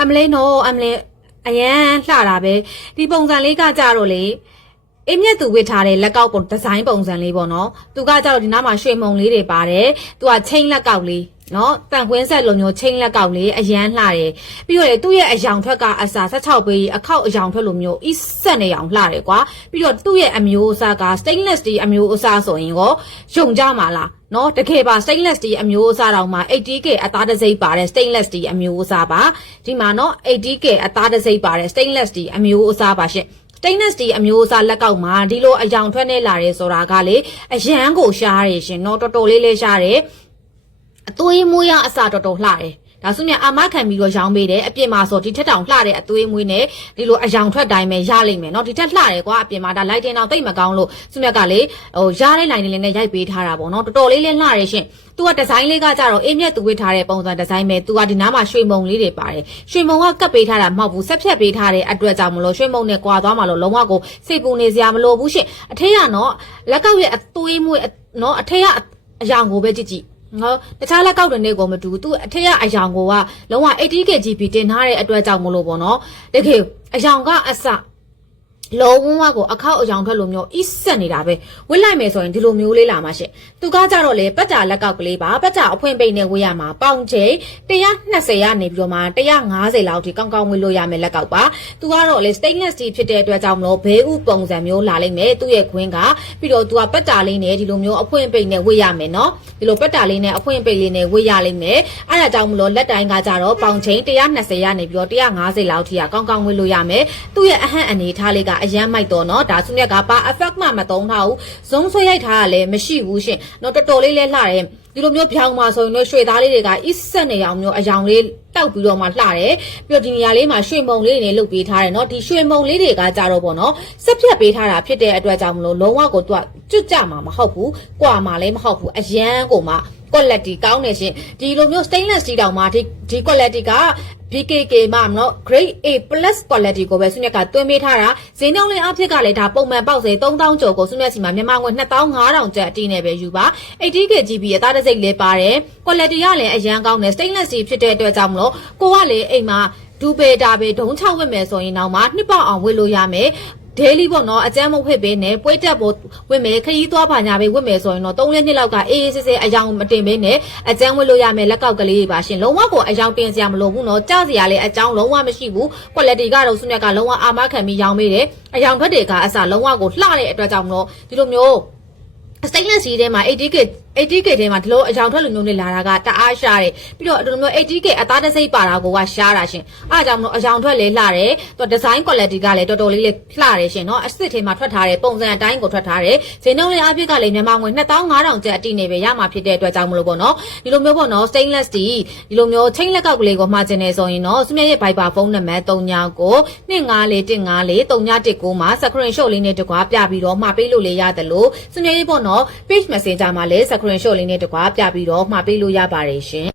အမလေးနော်အမလေးအရန်လှတာပဲဒီပုံစံလေးကကြတော့လေအင်းမြက်သူဝစ်ထားတဲ့လက်ကောက်ပုံဒီဇိုင်းပုံစံလေးပေါ့နော်သူကကြတော့ဒီနားမှာရွှေမုံလေးတွေပါတယ်သူကချင်းလက်ကောက်လေးနော်တန်ခွင်းဆက်လိုမျိုးချင်းလက်ကောက်လေးအရန်လှတယ်ပြီးတော့လေသူ့ရဲ့အယောင်ထွက်ကအစာ16ပေအခောက်အယောင်ထွက်လိုမျိုးအစ်ဆက်နေအောင်လှတယ်ကွာပြီးတော့သူ့ရဲ့အမျိုးအစားက stainless steel အမျိုးအစားဆိုရင်ရောယုံကြမှာလား နော်တကယ်ပါ stainless steel အမျိုးအစားတောင်မှ 80k အသားတစ်စိပ်ပါတဲ့ stainless steel အမျိုးအစားပါဒီမှာနော် 80k အသားတစ်စိပ်ပါတဲ့ stainless steel အမျိုးအစားပါရှင့် stainless steel အမျိုးအစားလက်ကောက်မှာဒီလိုအယောင်ထွက်နေလာတယ်ဆိုတာကလေအရန်ကိုရှားတယ်ရှင်နော်တော်တော်လေးလေးရှားတယ်အသွေးမွေးရအစာတော်တော်လှတယ် ဒါဆိုမြအာမခံပြီးတော့ရောင်းပေးတယ်အပြင်မှာဆိုဒီထက်တောင်လှတဲ့အသွေးမွေးနဲ့ဒီလိုအယောင်ထွက်တိုင်းပဲရလိမ့်မယ်နော်ဒီထက်လှတယ်ကွာအပြင်မှာဒါ lighting တော့တိတ်မကောင်းလို့ဆုမြတ်ကလေဟိုရတဲ့ line လေးနဲ့ရိုက်ပေးထားတာပေါ့နော်တော်တော်လေးလေးလှတယ်ရှင်။ तू ကဒီဇိုင်းလေးကကြတော့အေးမြက်သူဝေးထားတဲ့ပုံစံဒီဇိုင်းပဲ။ तू ကဒီနားမှာရွှေမုံလေးတွေပါတယ်။ရွှေမုံကကပ်ပေးထားတာမဟုတ်ဘူးဆက်ဖြတ်ပေးထားတဲ့အတွက်ကြောင့်မလို့ရွှေမုံနဲ့ကွာသွားမှလို့လုံးဝကိုစိတ်ပူနေစရာမလိုဘူးရှင်။အထက်ကနော်လက်ကောက်ရဲ့အသွေးမွေးနော်အထက်ကအယောင်ကိုပဲကြည့်ကြည့် နော်တခြားလက်ကောက်တွေနဲ့ကိုမတူဘူးသူအထက်ကအယောင်ကိုကလုံးဝ 80kg GP တင်ထားတဲ့အတွက်ကြောင့်မလို့ပေါ့နော်တကယ်အယောင်ကအစ လုံးဝကိုအခောက်အယောင်ထွက်လို့မျိုးအစ်ဆက်နေတာပဲဝစ်လိုက်မယ်ဆိုရင်ဒီလိုမျိုးလေးလာမှာရှင့်သူကကြတော့လေပက်ကြလက်ကောက်ကလေးပါပက်ကြအဖွင့်ပိတ်နဲ့ဝေးရမှာပေါင်ချိန်120ရနေပြီးတော့မှ150လောက်ထိကောင်းကောင်းဝေးလို့ရမယ်လက်ကောက်ပါသူကတော့လေ stainless steel ဖြစ်တဲ့အတွက်ကြောင့်မလို့ဘဲဥပုံစံမျိုးလာလိမ့်မယ်သူ့ရဲ့ခွင်းကပြီးတော့သူကပက်ကြလေးနဲ့ဒီလိုမျိုးအဖွင့်ပိတ်နဲ့ဝေးရမယ်နော်ဒီလိုပက်တာလေးနဲ့အဖွင့်ပိတ်လေးနဲ့ဝေးရလိမ့်မယ်အဲ့ဒါကြောင့်မလို့လက်တိုင်းကကြတော့ပေါင်ချိန်120ရနေပြီးတော့150လောက်ထိကကောင်းကောင်းဝေးလို့ရမယ်သူ့ရဲ့အဟန့်အနေထားလေးကအရန်မိုက်တော့နော်ဒါစုမြက်ကပါ effect မှမသုံးထားဘူးဇုံဆွဲရိုက်ထားတာလည်းမရှိဘူးရှင်နော်တော်တော်လေးလဲလှတယ် ဒီလိုမျိုးဖြောင်းမှာဆိုရင်တော့ရွှေသားလေးတွေက is ဆက်နေအောင်မျိုးအယောင်လေးတောက်ပြီးတော့မှလှတယ်ပြီးတော့ဒီနေရာလေးမှာရွှေမုံလေးတွေနဲ့လုပ်ပေးထားတယ်နော်ဒီရွှေမုံလေးတွေကကြတော့ပေါ့နော်ဆက်ဖြတ်ပေးထားတာဖြစ်တဲ့အတွက်ကြောင့်မလို့လုံးဝကိုသူကကျွတ်ကြမှာမဟုတ်ဘူးကွာမှာလည်းမဟုတ်ဘူးအရန်ကိုမှ quality ကောင်းနေရှင်ဒီလိုမျိုး stainless steel တောင်မှဒီဒီ quality က BKK မှာမနော် grade A+ quality ကိုပဲဆုမြက်ကတွင်းပေးထားတာဈေးနှုန်းလေးအဖြစ်ကလည်းဒါပုံမှန်ပေါက်စေ3000ကျော်ကိုဆုမြက်စီမှာမြန်မာငွေ2500ကျပ်အတိနဲ့ပဲယူပါ 80k GB အသားတစ်စိတ်လေးပါတယ် quality ကလည်းအရန်ကောင်းတယ် stainless steel ဖြစ်တဲ့အတွက်ကြောင့်မလို့ကိုကလည်းအိမ်မှာဒူပေတာပေဒုံ6ဝတ်မယ်ဆိုရင်တော့မှနှစ်ပေါက်အောင်ဝတ်လို့ရမယ် daily ပေါ့နော်အကျန်းမုတ်ဖိတ်ပေးနဲ့ပွေးတက်ဖို့ဝတ်မယ်ခရီးသွားပါညာပဲဝတ်မယ်ဆိုရင်တော့3ရက်နှစ်လောက်ကအေးအေးဆေးဆေးအယောင်မတင်ပေးနဲ့အကျန်းဝတ်လို့ရမယ်လက်ကောက်ကလေးတွေပါရှင်လုံးဝကိုအယောင်တင်စရာမလိုဘူးနော်ကြားစရာလည်းအကြောင်းလုံးဝမရှိဘူး quality ကတော့ဆုမြက်ကလုံးဝအာမခံပြီးရောင်းပေးတယ်အယောင်ထွက်တွေက အစလုံးဝကိုလှတဲ့အတွက်ကြောင့်မလို့ဒီလိုမျိုး stainless steel ထဲမှာ 80k 80k ထဲမှာဒီလိုအယောင်ထွက်လူမျိုးတွေလာတာကတအားရှားတယ်ပြီးတော့ဒီလိုမျိုး 80k အသားတစ်စိပ်ပါတာကိုကရှားတာရှင်အားကြောင့်မလို့အယောင်ထွက်လေးလှတယ်သူဒီဇိုင်း quality ကလည်းတော်တော်လေးလေးလှတယ်ရှင်เนาะအစ်စ်ထဲမှာထွက်ထားတဲ့ပုံစံအတိုင်းကိုထွက်ထားတယ်ဈေးနှုန်းလေးအဖြစ်ကလည်းမြန်မာငွေ2500ကျပ်အတိနေပဲရမှာဖြစ်တဲ့အတွက်ကြောင့်မလို့ပေါ့နော်ဒီလိုမျိုးပေါ့နော် stainless steel ဒီလိုမျိုးချိန်လက်ကောက်ကလေးကိုမှာကျင်နေဆိုရင်เนาะစမြရဲ့ Viber ဖုန်းနံပါတ်39ကို254 154မှာ screenshot လေးနဲ့တကွာပြပြီးတော့မှာပေးလို့လေးရတယ်လို့စမြရဲ့ပေါ့နော် าะ page messenger မှာလည်း screenshot လေးနဲ့တကွာပြပြီးတော့မှာပေးလို့ရပါတယ်ရှင်